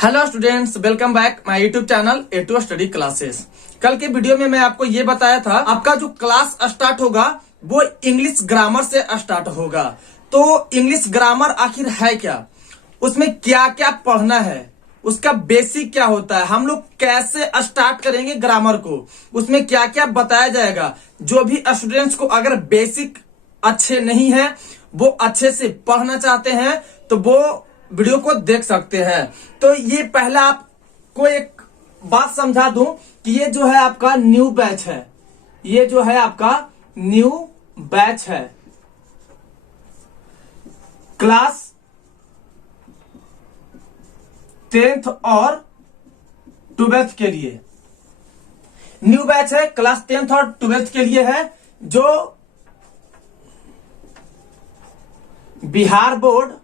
Hello students, welcome back my YouTube channel A two study classes. कल के video में मैं आपको ये बताया था आपका जो क्लास स्टार्ट होगा वो इंग्लिश ग्रामर से स्टार्ट होगा। तो इंग्लिश ग्रामर आखिर है क्या, उसमें क्या क्या पढ़ना है, उसका बेसिक क्या होता है, हम लोग कैसे स्टार्ट करेंगे ग्रामर को, उसमें क्या क्या बताया जाएगा। जो भी स्टूडेंट्स को अगर बेसिक अच्छे नहीं है, वो अच्छे से पढ़ना चाहते हैं तो वो वीडियो को देख सकते हैं। तो ये पहला आपको एक बात समझा दूं कि ये जो है आपका न्यू बैच है, ये जो है आपका न्यू बैच है क्लास 10th और 12th के लिए। न्यू बैच है क्लास 10th और 12th के लिए है, जो बिहार बोर्ड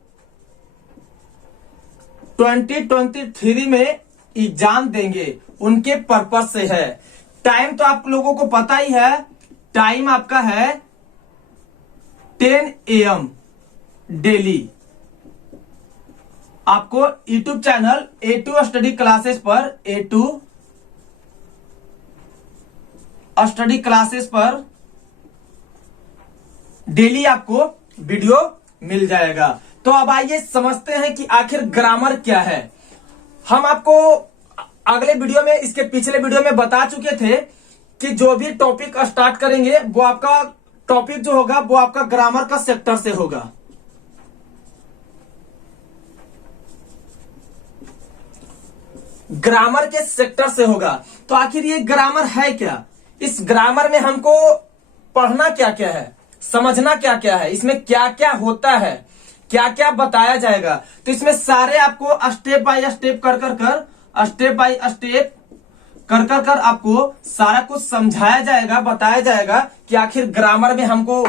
2023 में एग्जाम देंगे उनके पर्पस से है। टाइम तो आप लोगों को पता ही है, टाइम आपका है 10 AM डेली। आपको YouTube channel A2 study classes पर स्टडी क्लासेस पर डेली आपको वीडियो मिल जाएगा। तो अब आइए समझते हैं कि आखिर ग्रामर क्या है। हम आपको अगले वीडियो में, इसके पिछले वीडियो में बता चुके थे कि जो भी टॉपिक स्टार्ट करेंगे वो आपका टॉपिक जो होगा वो आपका ग्रामर का सेक्टर से होगा। ग्रामर के सेक्टर से होगा। तो आखिर ये ग्रामर है क्या, इस ग्रामर में हमको पढ़ना क्या क्या है, समझना क्या क्या है, इसमें क्या क्या होता है, क्या क्या बताया जाएगा। तो इसमें सारे आपको step by step step by step कर आपको सारा कुछ समझाया जाएगा, बताया जाएगा कि आखिर ग्रामर में हमको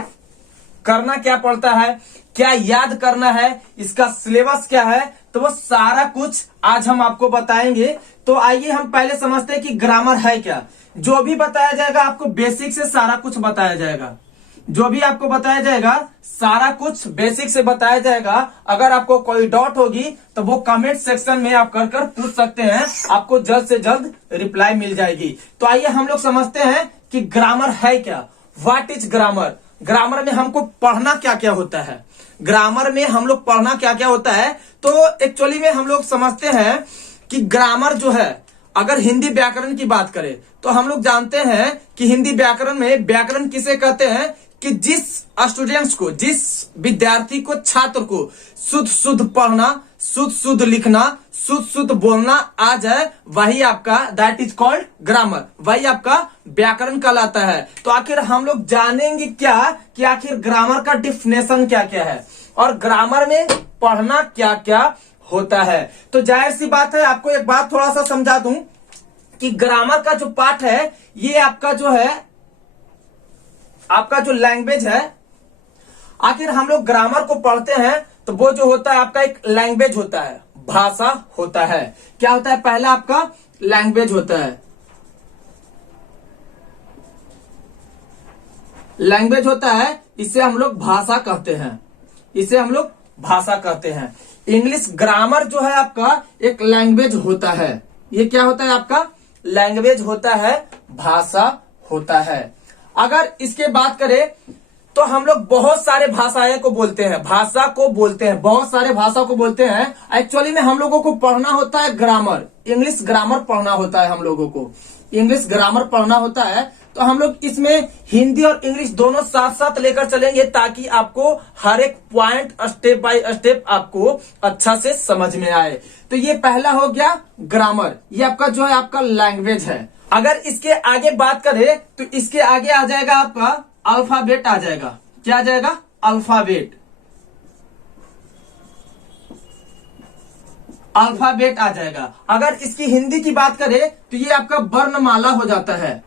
करना क्या पड़ता है, क्या याद करना है, इसका सिलेबस क्या है। तो वो सारा कुछ आज हम आपको बताएंगे। तो आइए हम पहले समझते हैं कि ग्रामर है क्या। जो भी बताया जाएगा आपको बेसिक से सारा कुछ बताया जाएगा, जो भी आपको बताया जाएगा सारा कुछ बेसिक से बताया जाएगा। अगर आपको कोई डाउट होगी तो वो कमेंट सेक्शन में आप कर पूछ सकते हैं, आपको जल्द से जल्द रिप्लाई मिल जाएगी। तो आइए हम लोग समझते हैं कि ग्रामर है क्या, व्हाट इज ग्रामर। ग्रामर में हमको पढ़ना क्या क्या होता है, ग्रामर में हम लोग पढ़ना क्या क्या होता है। तो एक्चुअली में हम लोग समझते हैं कि ग्रामर जो है, अगर हिंदी व्याकरण की बात करें तो हम लोग जानते हैं कि हिंदी व्याकरण में व्याकरण किसे कहते हैं कि जिस स्टूडेंट्स को, जिस विद्यार्थी को, छात्र को शुद्ध शुद्ध पढ़ना, शुद्ध शुद्ध लिखना, शुद्ध शुद्ध बोलना आ जाए, वही आपका दैट इज कॉल्ड ग्रामर, वही आपका व्याकरण कहलाता है। तो आखिर हम लोग जानेंगे क्या कि आखिर ग्रामर का डिफिनेशन क्या क्या है और ग्रामर में पढ़ना क्या क्या होता है। तो जाहिर सी बात है, आपको एक बात थोड़ा सा समझा दूं कि ग्रामर का जो पार्ट है ये आपका जो है, आपका जो लैंग्वेज है। आखिर हम लोग ग्रामर को पढ़ते हैं तो वो जो होता है आपका एक लैंग्वेज होता है, भाषा होता है। क्या होता है, पहला आपका लैंग्वेज होता है, लैंग्वेज होता है, इसे हम लोग भाषा कहते हैं, इसे हम लोग भाषा कहते हैं। इंग्लिश ग्रामर जो है आपका एक लैंग्वेज होता है। ये क्या होता है आपका, लैंग्वेज होता है, भाषा होता है। अगर इसके बात करें तो हम लोग बहुत सारे भाषाएं को बोलते हैं, भाषा को बोलते हैं, बहुत सारे भाषा को बोलते हैं। एक्चुअली में हम लोगों को पढ़ना होता है ग्रामर, इंग्लिश ग्रामर पढ़ना होता है, हम लोगों को इंग्लिश ग्रामर पढ़ना होता है। तो हम लोग इसमें हिंदी और इंग्लिश दोनों साथ साथ लेकर चलेंगे ताकि आपको हर एक पॉइंट स्टेप बाय स्टेप आपको अच्छा से समझ में आए। तो ये पहला हो गया ग्रामर, ये आपका जो है आपका लैंग्वेज है। अगर इसके आगे बात करें तो इसके आगे आ जाएगा आपका अल्फाबेट, आ जाएगा, क्या आ जाएगा, अल्फाबेट, अल्फाबेट आ जाएगा। अगर इसकी हिंदी की बात करें तो ये आपका वर्णमाला हो जाता है,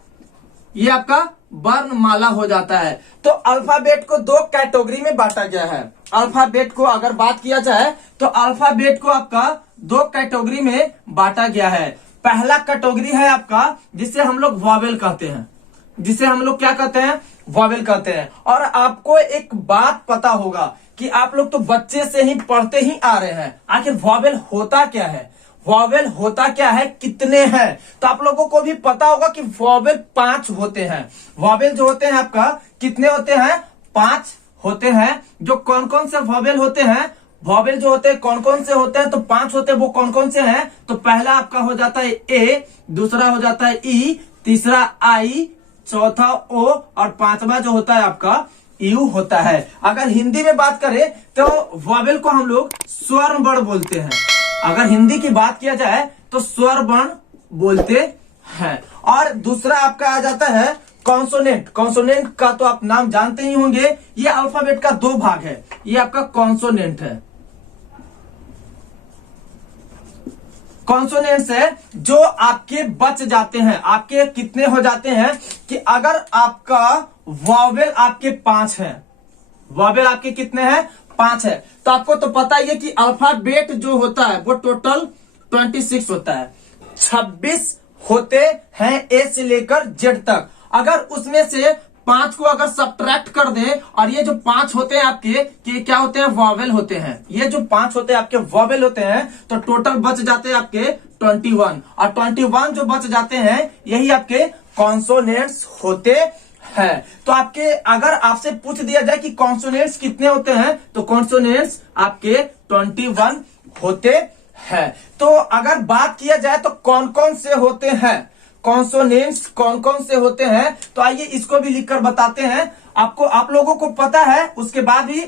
ये आपका वर्णमाला हो जाता है। तो अल्फाबेट को दो कैटेगरी में बांटा गया है। अल्फाबेट को अगर बात किया जाए तो अल्फाबेट को आपका दो कैटेगरी में बांटा गया है। पहला कैटेगरी है आपका जिसे हम लोग वॉवेल कहते हैं, जिसे हम लोग क्या कहते हैं, वॉवेल कहते हैं। और आपको एक बात पता होगा कि आप लोग तो बच्चे से ही पढ़ते ही आ रहे हैं, आखिर वॉवेल होता क्या है, वॉवेल होता क्या है, कितने हैं। तो आप लोगों को भी पता होगा कि वॉवेल 5 होते हैं। वॉवेल जो होते हैं आपका कितने होते हैं, 5 होते हैं। जो कौन कौन से वॉवेल होते हैं, वॉवेल जो होते हैं कौन कौन से होते हैं, तो 5 होते हैं। वो कौन कौन से हैं, तो पहला आपका हो जाता है ए, दूसरा हो जाता है ई, तीसरा आई, चौथा ओ, और पांचवा जो होता है आपका यू होता है। अगर हिंदी में बात करें तो वॉवेल को हम लोग स्वर वर्ण बोलते हैं। अगर हिंदी की बात किया जाए तो स्वर वर्ण बोलते हैं। और दूसरा आपका आ जाता है कॉन्सोनेंट। कॉन्सोनेंट का तो आप नाम जानते ही होंगे, ये अल्फाबेट का 2 भाग है, ये आपका कॉन्सोनेंट है। कॉन्सोनेंट्स है जो आपके बच जाते हैं, आपके कितने हो जाते हैं कि अगर आपका वॉवेल आपके 5 है, वॉवेल आपके कितने हैं, 5 है, तो आपको तो पता ही है कि अल्फाबेट जो होता है वो टोटल 26 होता है। 26 होते हैं ए से लेकर जेड तक। अगर उसमें से 5 को अगर सब्ट्रैक्ट कर दे, और ये जो 5 होते हैं आपके, कि क्या होते हैं, वॉवेल होते हैं, ये जो 5 होते हैं आपके वॉवेल होते हैं, तो टोटल बच जाते हैं आपके 21। और 21 जो बच जाते हैं यही आपके कॉन्सोनेंट्स होते हैं। तो आपके अगर आपसे पूछ दिया जाए कि कॉन्सोनेंट्स कितने होते हैं, तो कॉन्सोनेंट्स आपके 21 होते हैं। तो अगर बात किया जाए तो कौन कौन से होते हैं, कॉन्सोनेंट्स कौन कौन से होते हैं, तो आइए इसको भी लिखकर बताते हैं आपको। आप लोगों को पता है, उसके बाद भी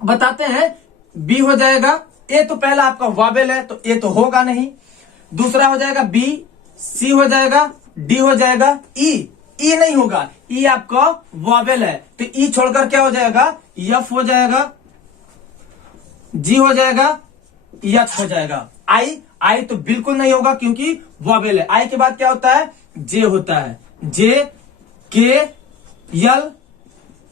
बताते हैं। बी हो जाएगा, ए तो पहला आपका वॉवेल है तो ए तो होगा नहीं। दूसरा हो जाएगा बी, सी हो जाएगा, डी हो जाएगा, ई, ई नहीं होगा, ई आपका वॉवेल है तो ई छोड़कर क्या हो जाएगा, एफ हो जाएगा, जी हो जाएगा, एच हो जाएगा। आई, आई तो बिल्कुल नहीं होगा क्योंकि वॉवेल है। आई के बाद क्या होता है, जे होता है, जे, के, यल,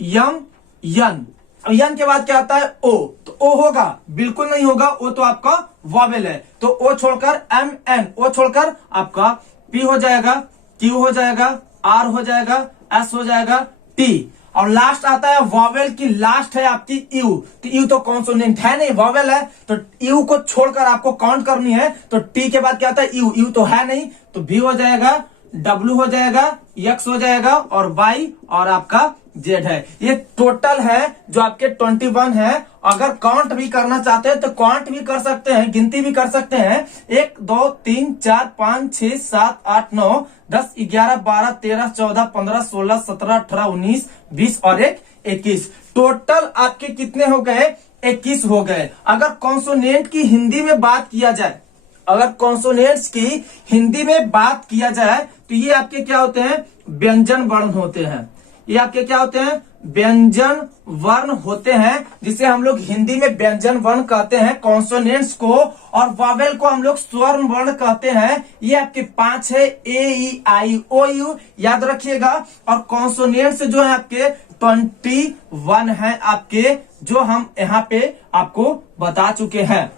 यम, यन। अब यन के बाद क्या होता है, ओ, तो ओ होगा, बिल्कुल नहीं होगा, ओ तो आपका वॉवेल है। तो ओ छोड़कर एम, एन, ओ छोड़कर आपका पी हो जाएगा, क्यू हो जाएगा, आर हो जाएगा, एस हो जाएगा, टी, और लास्ट आता है वॉवेल की लास्ट है आपकी यू। तो यू तो कॉन्सोनेंट है नहीं, वॉवेल है, तो यू को छोड़कर आपको काउंट करनी है। तो टी के बाद क्या आता है, यू, यू तो है नहीं, तो भी हो जाएगा, डब्ल्यू हो जाएगा, एक्स हो जाएगा, और वाई, और आपका जेड है। ये टोटल है जो आपके 21 है। अगर काउंट भी करना चाहते हैं तो काउंट भी कर सकते हैं, गिनती भी कर सकते हैं। 1 2 3 4 5 6 7 8 9 10 11 12 13 14 15 16 17 18 19 20 और 1 21। टोटल आपके कितने हो गए, 21 हो गए। अगर कॉन्सोनेंट की हिंदी में बात किया जाए, अगर कॉन्सोनेंट्स की हिंदी में बात किया जाए तो ये आपके क्या होते हैं, व्यंजन वर्ण होते हैं। ये आपके क्या होते हैं, व्यंजन वर्ण होते हैं, जिसे हम लोग हिंदी में व्यंजन वर्ण कहते हैं कॉन्सोनेंट्स को, और वॉवेल को हम लोग स्वर वर्ण कहते हैं। ये आपके 5 है, ए, ई, आई, ओ, यू, याद रखिएगा। और कॉन्सोनेंट्स जो है आपके 21 है आपके, जो हम यहाँ पे आपको बता चुके हैं।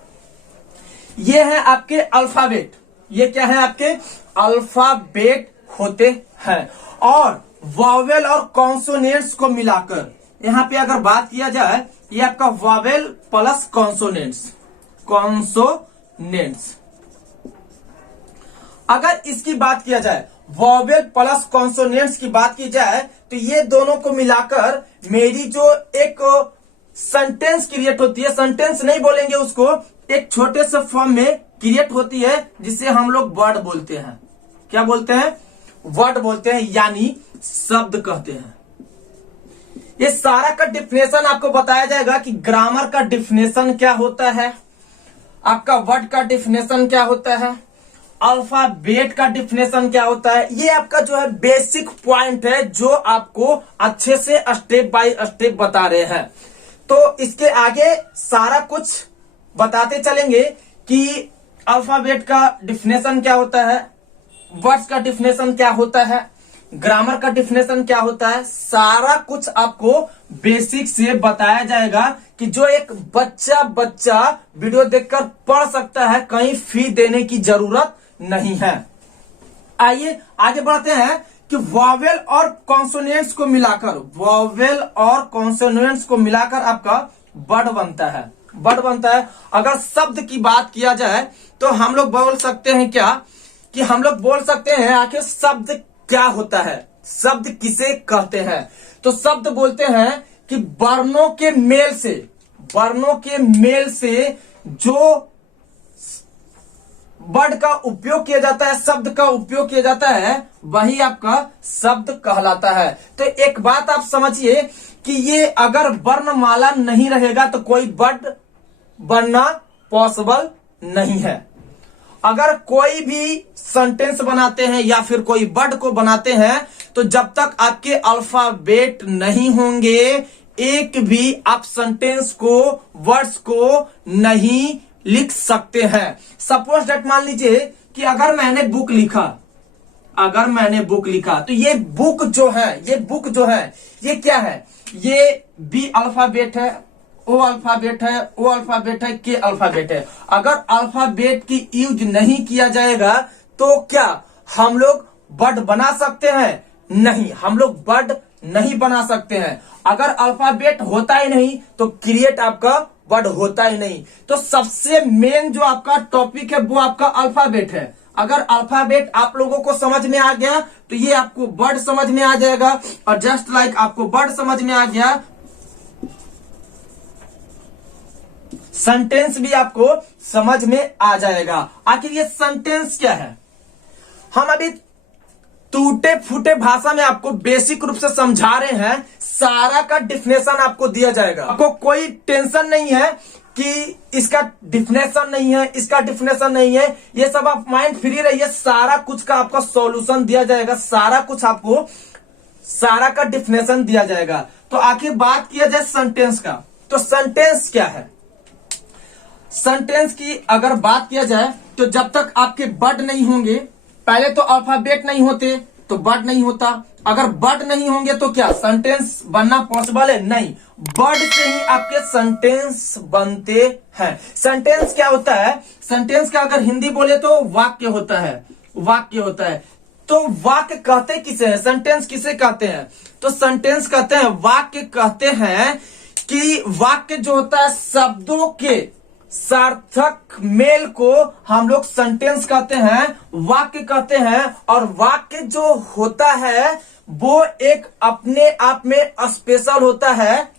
ये है आपके अल्फाबेट, ये क्या है आपके अल्फाबेट होते हैं। और वॉवेल और कॉन्सोनेंट्स को मिलाकर यहां पे अगर बात किया जाए, ये आपका वॉवेल प्लस कॉन्सोनेंट्स, कॉन्सोनेंट्स। अगर इसकी बात किया जाए, वॉवेल प्लस कॉन्सोनेंट्स की बात की जाए, तो ये दोनों को मिलाकर मेरी जो एक सेंटेंस क्रिएट होती है, सेंटेंस नहीं बोलेंगे उसको, एक छोटे से फॉर्म में क्रिएट होती है, जिसे हम लोग वर्ड बोलते हैं। क्या बोलते हैं, वर्ड बोलते हैं, यानी शब्द कहते हैं। ये सारा का डिफिनेशन आपको बताया जाएगा कि ग्रामर का डिफिनेशन क्या होता है, आपका वर्ड का डिफिनेशन क्या होता है, अल्फाबेट का डिफिनेशन क्या होता है। ये आपका जो है बेसिक पॉइंट है, जो आपको अच्छे से स्टेप बाय स्टेप बता रहे हैं। तो इसके आगे सारा कुछ बताते चलेंगे कि अल्फाबेट का डिफिनेशन क्या होता है, वर्ड्स का डिफिनेशन क्या होता है, ग्रामर का डिफिनेशन क्या होता है। सारा कुछ आपको बेसिक से बताया जाएगा कि जो एक बच्चा वीडियो देखकर पढ़ सकता है, कहीं फी देने की जरूरत नहीं है। आइए आगे बढ़ते हैं कि वॉवेल और कॉन्सोनेंट्स को मिलाकर, वॉवेल और कॉन्सोनेंट्स को मिलाकर आपका वर्ड बनता है, वर्ड बनता है। अगर शब्द की बात किया जाए तो हम लोग बोल सकते हैं क्या, कि हम लोग बोल सकते हैं आखिर शब्द क्या होता है, शब्द किसे कहते हैं। तो शब्द बोलते हैं कि वर्णों के मेल से, वर्णों के मेल से जो वर्ड का उपयोग किया जाता है, शब्द का उपयोग किया जाता है, वही आपका शब्द कहलाता है। तो एक बात आप समझिए कि ये अगर वर्णमाला नहीं रहेगा तो कोई वर्ड बनना पॉसिबल नहीं है। अगर कोई भी सेंटेंस बनाते हैं या फिर कोई वर्ड को बनाते हैं तो जब तक आपके अल्फाबेट नहीं होंगे एक भी आप सेंटेंस को, वर्ड्स को नहीं लिख सकते हैं। सपोज दैट मान लीजिए कि अगर मैंने बुक लिखा, अगर मैंने बुक लिखा तो ये बुक जो है, ये बुक जो है ये क्या है, ये बी अल्फाबेट है, ओ अल्फाबेट है, ओ अल्फाबेट है, के अल्फाबेट है। अगर अल्फाबेट की यूज नहीं किया जाएगा तो क्या हम लोग वर्ड बना सकते हैं? नहीं, हम लोग वर्ड नहीं बना सकते हैं। अगर अल्फाबेट होता ही नहीं तो क्रिएट आपका वर्ड होता ही नहीं। तो सबसे मेन जो आपका टॉपिक है वो आपका अल्फाबेट है। अगर अल्फाबेट आप लोगों को समझ में आ गया तो ये आपको वर्ड समझ में आ जाएगा, और जस्ट लाइक आपको वर्ड समझ में आ गया, सेंटेंस भी आपको समझ में आ जाएगा। आखिर ये सेंटेंस क्या है, हम अभी टूटे फूटे भाषा में आपको बेसिक रूप से समझा रहे हैं। सारा का डिफिनेशन आपको दिया जाएगा, आपको कोई टेंशन नहीं है कि इसका डिफिनेशन नहीं है, इसका डिफिनेशन नहीं है, ये सब आप माइंड फ्री रहिए। सारा कुछ का आपका सॉल्यूशन दिया जाएगा, सारा कुछ आपको, सारा का डिफिनेशन दिया जाएगा। तो आखिर बात किया जाए सेंटेंस का, तो सेंटेंस क्या है? सेंटेंस की अगर बात किया जाए तो जब तक आपके वर्ड नहीं होंगे, पहले तो अल्फाबेट नहीं होते तो वर्ड नहीं होता। अगर वर्ड नहीं होंगे तो क्या सेंटेंस बनना पॉसिबल है? नहीं, वर्ड से ही आपके सेंटेंस बनते हैं। सेंटेंस क्या होता है? सेंटेंस का अगर हिंदी बोले तो वाक्य होता है, वाक्य होता है। तो वाक्य कहते किसे हैं, सेंटेंस किसे कहते हैं? तो सेंटेंस कहते हैं, वाक्य कहते हैं कि वाक्य जो होता है शब्दों के सार्थक मेल को हम लोग सेंटेंस कहते हैं, वाक्य कहते हैं। और वाक्य जो होता है वो एक अपने आप में स्पेशल होता है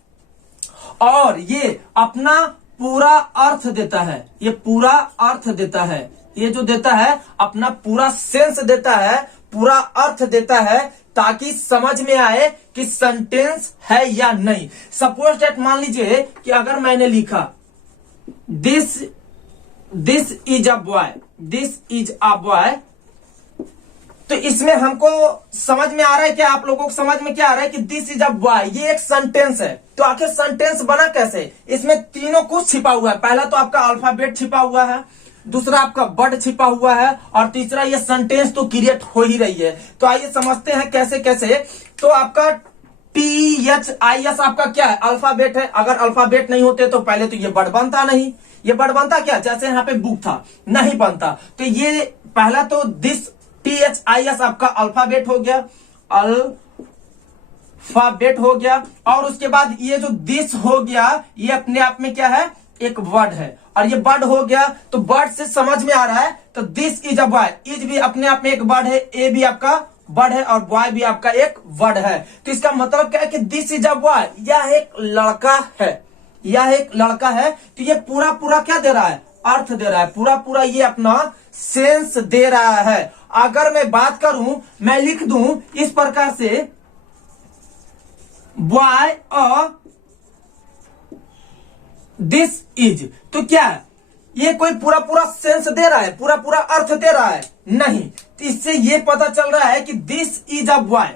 और ये अपना पूरा अर्थ देता है, ये पूरा अर्थ देता है, ये जो देता है अपना पूरा सेंस देता है, पूरा अर्थ देता है, ताकि समझ में आए कि सेंटेंस है या नहीं। सपोज दैट मान लीजिए कि अगर मैंने लिखा this is a boy, this is a boy, तो इसमें हमको समझ में आ रहा है, क्या आप लोगों को समझ में क्या आ रहा है कि दिस इज अ बॉय, ये एक सेंटेंस है। तो आखिर सेंटेंस बना कैसे? इसमें तीनों कुछ छिपा हुआ है। पहला तो आपका अल्फाबेट छिपा हुआ है, दूसरा आपका वर्ड छिपा हुआ है, और तीसरा ये सेंटेंस तो क्रिएट हो ही रही है। तो आइए समझते हैं कैसे कैसे। तो आपका THIS आपका क्या है? अल्फाबेट है। अगर अल्फाबेट नहीं होते तो पहले तो ये वर्ड बनता नहीं, ये वर्ड बनता क्या? जैसे यहाँ पे बुक था, नहीं बनता। तो ये पहला तो दिस THIS आपका अल्फाबेट हो गया, अल्फाबेट हो गया। और उसके बाद ये जो दिस हो गया ये अपने आप में क्या है? एक वर्ड है, और ये वर्ड हो गया। तो वर्ड से समझ में आ रहा है, तो this is a boy, is भी अपने आप में एक वर्ड है, ए भी आपका वर्ड है, और बॉय भी आपका एक वर्ड है। तो इसका मतलब क्या है कि दिस इज अ बॉय, यह एक लड़का है, यह एक लड़का है। तो ये पूरा पूरा क्या दे रहा है? अर्थ दे रहा है, पूरा पूरा ये अपना सेंस दे रहा है। अगर मैं बात करूं, मैं लिख दूं इस प्रकार से बॉय अ दिस इज, तो क्या है? ये कोई पूरा पूरा सेंस दे रहा है, पूरा पूरा अर्थ दे रहा है? नहीं। तो इससे ये पता चल रहा है कि this is a boy,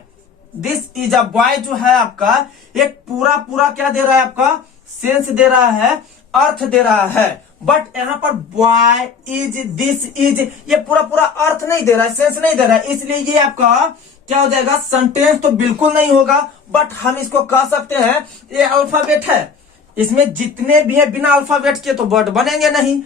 this is a boy जो है आपका एक पूरा पूरा क्या दे रहा है? आपका सेंस दे रहा है, अर्थ दे रहा है। बट यहाँ पर बॉय इज, दिस इज, ये पूरा पूरा अर्थ नहीं दे रहा है, सेंस नहीं दे रहा है। इसलिए ये आपका क्या हो जाएगा? सेंटेंस तो बिल्कुल नहीं होगा। बट हम इसको कह सकते हैं ये अल्फाबेट है, इसमें जितने भी है बिना अल्फाबेट के तो वर्ड बनेंगे नहीं।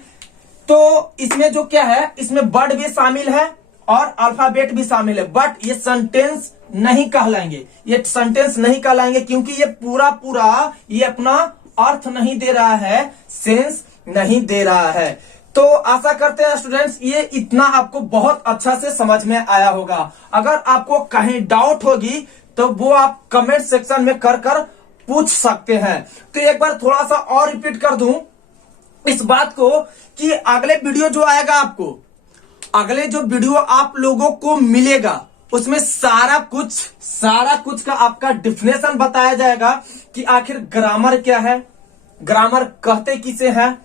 तो इसमें जो क्या है, इसमें वर्ड भी शामिल है और अल्फाबेट भी शामिल है, बट ये सेंटेंस नहीं कहलाएंगे, ये सेंटेंस नहीं कहलाएंगे, क्योंकि ये पूरा पूरा ये अपना अर्थ नहीं दे रहा है, सेंस नहीं दे रहा है। तो आशा करते हैं स्टूडेंट्स ये इतना आपको बहुत अच्छा से समझ में आया होगा। अगर आपको कहीं डाउट होगी तो वो आप कमेंट सेक्शन में कर पूछ सकते हैं। तो एक बार थोड़ा सा और रिपीट कर दूं इस बात को कि अगले वीडियो जो आएगा आपको, अगले जो वीडियो आप लोगों को मिलेगा उसमें सारा कुछ का आपका डिफिनेशन बताया जाएगा कि आखिर ग्रामर क्या है, ग्रामर कहते किसे हैं,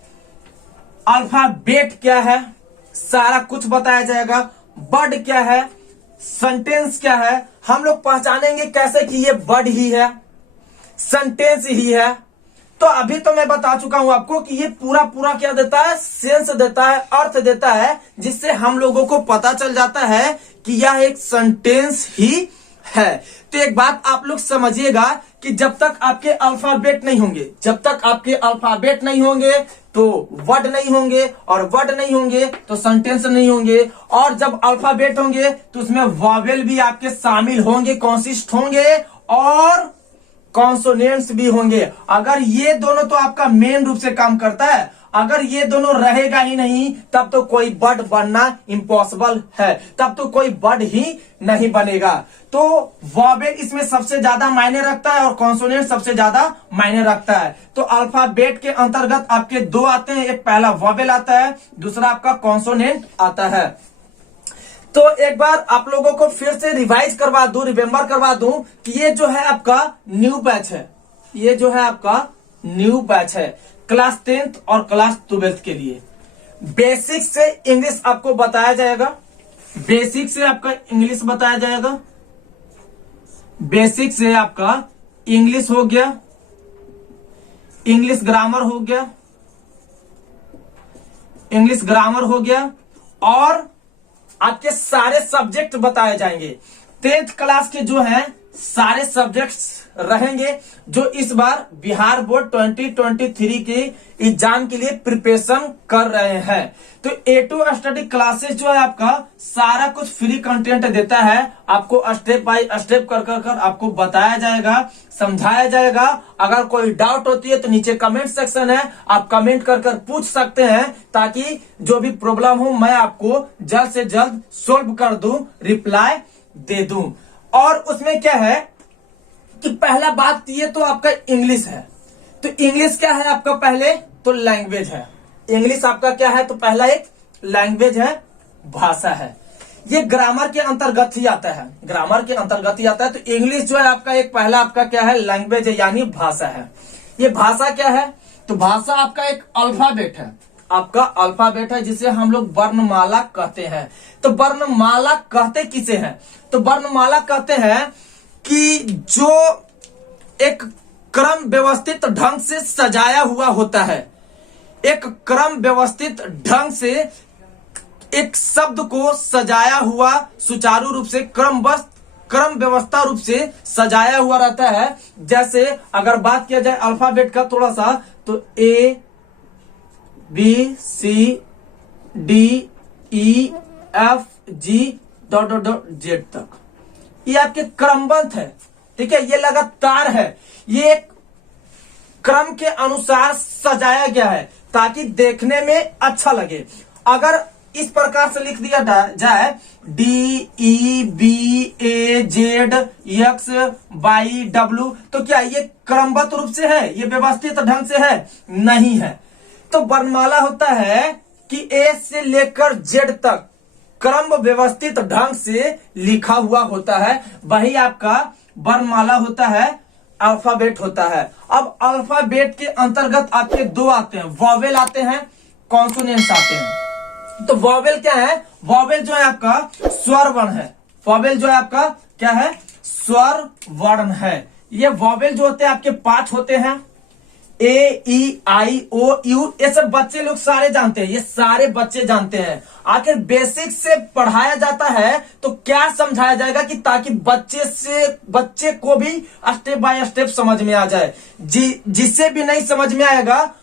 अल्फाबेट क्या है, सारा कुछ बताया जाएगा। वर्ड क्या है, सेंटेंस क्या है, हम लोग पहचानेंगे कैसे कि ये वर्ड ही है, सेंटेंस ही है। तो अभी तो मैं बता चुका हूं आपको कि ये पूरा पूरा क्या देता है, सेंस देता है, अर्थ देता है, जिससे हम लोगों को पता चल जाता है कि यह एक सेंटेंस ही है। तो एक बात आप लोग समझिएगा कि जब तक आपके अल्फाबेट नहीं होंगे, जब तक आपके अल्फाबेट नहीं होंगे तो वर्ड नहीं होंगे, और वर्ड नहीं होंगे तो सेंटेंस नहीं होंगे, और जब अल्फाबेट होंगे तो उसमें वॉवेल भी आपके शामिल होंगे, कॉन्सिस्ट होंगे, और कॉन्सोनेंट्स भी होंगे। अगर ये दोनों तो आपका मेन रूप से काम करता है, अगर ये दोनों रहेगा ही नहीं तब तो कोई वर्ड बनना इम्पॉसिबल है, तब तो कोई वर्ड ही नहीं बनेगा। तो वॉवेल इसमें सबसे ज्यादा मायने रखता है और कॉन्सोनेंट सबसे ज्यादा मायने रखता है। तो अल्फाबेट के अंतर्गत आपके दो आते हैं, एक पहला वॉवेल आता है, दूसरा आपका कॉन्सोनेंट आता है। तो एक बार आप लोगों को फिर से रिवाइज करवा दूं, रिमेम्बर करवा दूं कि ये जो है आपका न्यू बैच है, ये जो है आपका न्यू बैच है क्लास 10th और क्लास 12th के लिए। बेसिक से इंग्लिश आपको बताया जाएगा, बेसिक से आपका इंग्लिश बताया जाएगा, बेसिक से आपका इंग्लिश हो गया, इंग्लिश ग्रामर हो गया, इंग्लिश ग्रामर हो गया, और आपके सारे सब्जेक्ट बताए जाएंगे। 10th क्लास के जो हैं सारे सब्जेक्ट्स रहेंगे जो इस बार बिहार बोर्ड 2023 के एग्जाम के लिए प्रिपरेशन कर रहे हैं। तो A2 स्टडी क्लासेस जो है आपका सारा कुछ फ्री कंटेंट देता है, आपको स्टेप बाय स्टेप कर आपको बताया जाएगा, समझाया जाएगा। अगर कोई डाउट होती है तो नीचे कमेंट सेक्शन है, आप कमेंट कर पूछ सकते हैं, ताकि जो भी प्रॉब्लम हो मैं आपको जल्द से जल्द सोल्व कर दूं, रिप्लाई दे दूं। और उसमें क्या है कि पहला बात ये तो आपका इंग्लिश है। तो इंग्लिश क्या है आपका, पहले तो लैंग्वेज है। इंग्लिश आपका क्या है, तो पहला एक लैंग्वेज है, भाषा है। ये ग्रामर के अंतर्गत ही आता है, ग्रामर के अंतर्गत ही आता है। तो इंग्लिश जो है आपका एक पहला आपका क्या है, लैंग्वेज है, यानी भाषा है। ये भाषा क्या है, तो भाषा आपका एक अल्फाबेट है, आपका अल्फाबेट है, जिसे हम लोग वर्णमाला कहते हैं। तो वर्णमाला कहते किसे हैं, तो वर्णमाला कहते हैं कि जो एक क्रम व्यवस्थित ढंग से सजाया हुआ होता है, एक क्रम व्यवस्थित ढंग से एक शब्द को सजाया हुआ, सुचारू रूप से क्रम व्यवस्था रूप से सजाया हुआ रहता है। जैसे अगर बात किया जाए अल्फाबेट का थोड़ा सा, तो A B C D E F G .Z तक ये आपके क्रमबद्ध है, ठीक है, ये लगातार है, ये एक क्रम के अनुसार सजाया गया है ताकि देखने में अच्छा लगे। अगर इस प्रकार से लिख दिया जाए DEBAJXYW, तो क्या ये क्रमबद्ध रूप से है, ये व्यवस्थित ढंग से है? नहीं है। तो वर्णमाला होता है कि A से लेकर Z तक क्रम व्यवस्थित ढंग से लिखा हुआ होता है, वही आपका वर्णमाला होता है, अल्फाबेट होता है। अब अल्फाबेट के अंतर्गत आपके दो आते हैं, वॉवेल आते हैं, कॉन्सोनेंट्स आते हैं। तो वॉवेल क्या है, वॉवेल जो है आपका स्वर वर्ण है, वॉवेल जो है आपका क्या है, स्वर वर्ण है। ये वॉवेल जो होते हैं आपके 5 होते हैं, A-E-I-O-U, ये सब बच्चे लोग सारे जानते हैं, ये सारे बच्चे जानते हैं। आखिर बेसिक से पढ़ाया जाता है तो क्या समझाया जाएगा कि ताकि बच्चे को भी स्टेप बाय स्टेप समझ में आ जाए। जिससे भी नहीं समझ में आएगा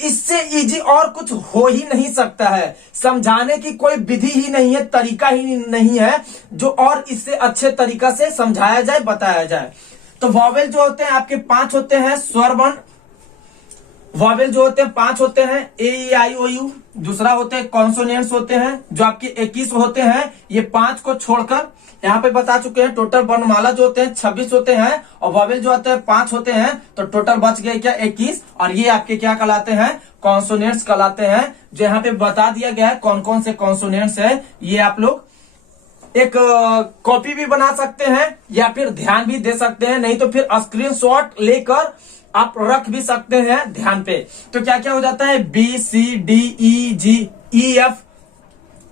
इससे इजी और कुछ हो ही नहीं सकता है। समझाने की कोई विधि ही नहीं है, तरीका ही नहीं है जो और इससे अच्छे तरीका से समझाया जाए, बताया जाए। तो वॉवेल जो होते हैं आपके 5 होते हैं, स्वर वर्ण वॉवेल जो होते हैं 5 होते हैं, ए ई आई ओ यू। दूसरा होते हैं कॉन्सोनेंट्स होते हैं जो आपके 21 होते हैं। ये 5 को छोड़कर यहाँ पे बता चुके हैं, टोटल वर्णमाला जो होते हैं 26 होते हैं और वॉवेल जो होते हैं 5 होते हैं। तो टोटल बच गए क्या 21, और ये आपके क्या कहलाते हैं, कॉन्सोनेंट्स कहलाते हैं। जो यहाँ पे बता दिया गया है कौन कौन से कॉन्सोनेंट्स है। ये आप लोग एक कॉपी भी बना सकते हैं या फिर ध्यान भी दे सकते हैं, नहीं तो फिर स्क्रीनशॉट लेकर आप रख भी सकते हैं ध्यान पे। तो क्या क्या हो जाता है, बी सी डी ई जी ई एफ।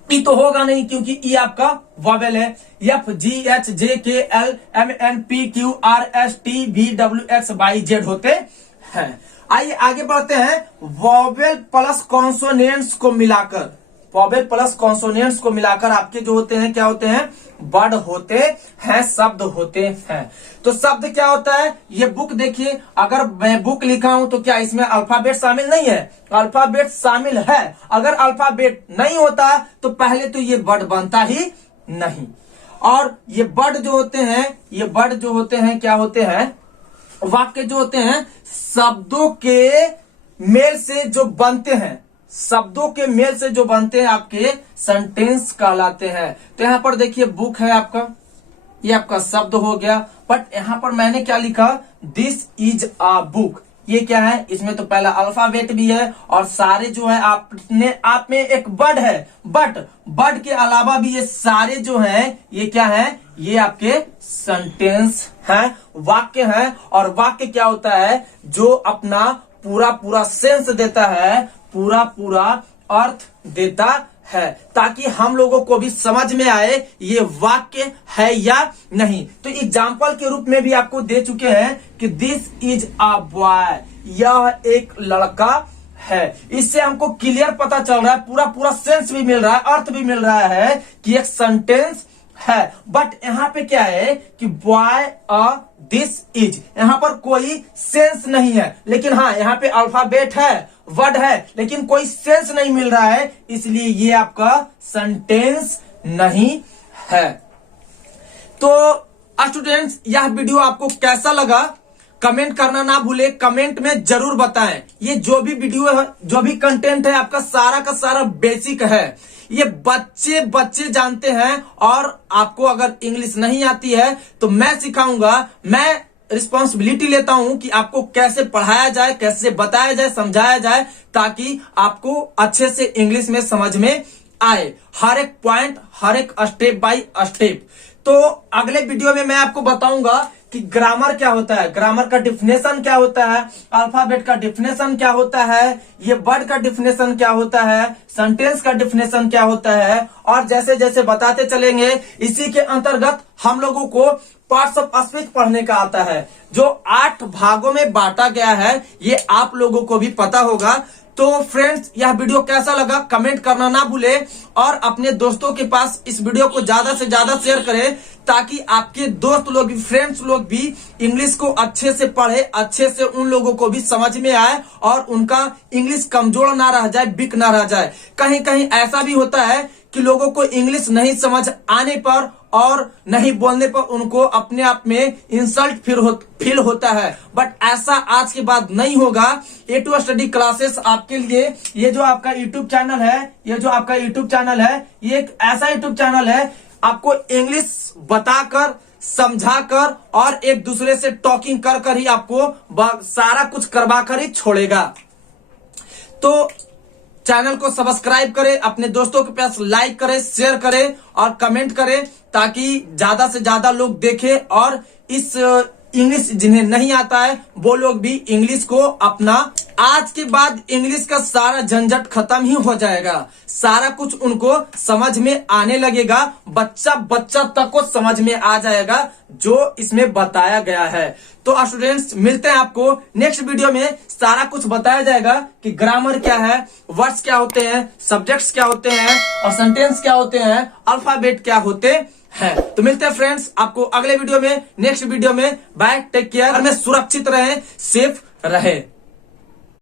ई तो होगा नहीं क्योंकि ई आपका वॉवेल है। F G H J K L M N P Q R S T V W X Y Z होते हैं। आइए आगे बढ़ते हैं। वॉवेल प्लस कॉन्सोनेंट्स को मिलाकर, वॉवेल प्लस कॉन्सोनेंट्स को मिलाकर आपके जो होते हैं क्या होते हैं, वर्ड होते हैं, शब्द होते हैं। तो शब्द क्या होता है, ये बुक देखिए, अगर मैं बुक लिखा हूं तो क्या इसमें अल्फाबेट शामिल नहीं है, अल्फाबेट शामिल है। अगर अल्फाबेट नहीं होता तो पहले तो ये वर्ड बनता ही नहीं। और ये वर्ड जो होते हैं, ये वर्ड जो होते हैं क्या होते हैं, वाक्य जो होते हैं शब्दों के मेल से जो बनते हैं, शब्दों के मेल से जो बनते हैं आपके सेंटेंस कहलाते हैं। तो यहां पर देखिए बुक है आपका, ये आपका शब्द हो गया, बट यहां पर मैंने क्या लिखा, दिस इज अ बुक। ये क्या है, इसमें तो पहला अल्फाबेट भी है और सारे जो है आपने आप में एक वर्ड है, बट वर्ड के अलावा भी ये सारे जो हैं ये क्या है, ये आपके सेंटेंस हैं, वाक्य हैं। और वाक्य क्या होता है, जो अपना पूरा पूरा सेंस देता है, पूरा पूरा अर्थ देता है, ताकि हम लोगों को भी समझ में आए ये वाक्य है या नहीं। तो एग्जाम्पल के रूप में भी आपको दे चुके हैं कि दिस इज अ बॉय, यह एक लड़का है। इससे हमको क्लियर पता चल रहा है, पूरा पूरा सेंस भी मिल रहा है, अर्थ भी मिल रहा है कि एक सेंटेंस है। बट यहाँ पे क्या है कि बॉय अ दिस इज, यहाँ पर कोई सेंस नहीं है, लेकिन हाँ यहाँ पे अल्फाबेट है, वर्ड है, लेकिन कोई सेंस नहीं मिल रहा है, इसलिए ये आपका सेंटेंस नहीं है। तो स्टूडेंट्स, यह वीडियो आपको कैसा लगा कमेंट करना ना भूले, कमेंट में जरूर बताएं। ये जो भी वीडियो है, जो भी कंटेंट है आपका सारा का सारा बेसिक है, ये बच्चे जानते हैं। और आपको अगर इंग्लिश नहीं आती है तो मैं सिखाऊंगा, मैं रिस्पॉन्सिबिलिटी लेता हूं कि आपको कैसे पढ़ाया जाए, कैसे बताया जाए, समझाया जाए, ताकि आपको अच्छे से इंग्लिश में समझ में आए, हर एक पॉइंट, हर एक स्टेप बाय स्टेप। तो अगले वीडियो में मैं आपको बताऊंगा कि ग्रामर क्या होता है, ग्रामर का डिफिनेशन क्या होता है, अल्फाबेट का डिफिनेशन क्या होता है, ये वर्ड का डिफिनेशन क्या होता है, सेंटेंस का डिफिनेशन क्या होता है। और जैसे जैसे बताते चलेंगे, इसी के अंतर्गत हम लोगों को पार्ट्स ऑफ स्पीच पढ़ने का आता है, जो 8 भागों में बांटा गया है, ये आप लोगों को भी पता होगा। तो फ्रेंड्स, यह वीडियो कैसा लगा कमेंट करना ना भूले, और अपने दोस्तों के पास इस वीडियो को ज्यादा से ज्यादा शेयर करें, ताकि आपके दोस्त लोग भी, फ्रेंड्स लोग भी इंग्लिश को अच्छे से पढ़े, अच्छे से उन लोगों को भी समझ में आए और उनका इंग्लिश कमजोर ना रह जाए, वीक ना रह जाए। कहीं कहीं ऐसा भी होता है कि लोगों को इंग्लिश नहीं समझ आने पर और नहीं बोलने पर उनको अपने आप में इंसल्ट फील होता है, बट ऐसा आज के बाद नहीं होगा। A2 स्टडी क्लासेस आपके लिए, ये जो आपका यूट्यूब चैनल है, ये जो आपका यूट्यूब चैनल है, ये एक ऐसा यूट्यूब चैनल है आपको इंग्लिश बताकर, समझाकर और एक दूसरे से टॉकिंग कर कर ही आपको सारा कुछ करवा कर ही छोड़ेगा। तो चैनल को सब्सक्राइब करें, अपने दोस्तों के पास लाइक करें, शेयर करें और कमेंट करें, ताकि ज्यादा से ज्यादा लोग देखें और इस इंग्लिश जिन्हें नहीं आता है वो लोग भी इंग्लिश को अपना। आज के बाद इंग्लिश का सारा झंझट खत्म ही हो जाएगा, सारा कुछ उनको समझ में आने लगेगा, बच्चा तक को समझ में आ जाएगा जो इसमें बताया गया है। तो स्टूडेंट्स, मिलते हैं आपको नेक्स्ट वीडियो में, सारा कुछ बताया जाएगा कि ग्रामर क्या है, वर्ड्स क्या होते हैं, सब्जेक्ट्स क्या होते हैं और सेंटेंस क्या होते हैं, अल्फाबेट क्या होते हैं। तो मिलते हैं फ्रेंड्स आपको अगले वीडियो में, नेक्स्ट वीडियो में। बाय, टेक केयर, में सुरक्षित रहें, सेफ रहे।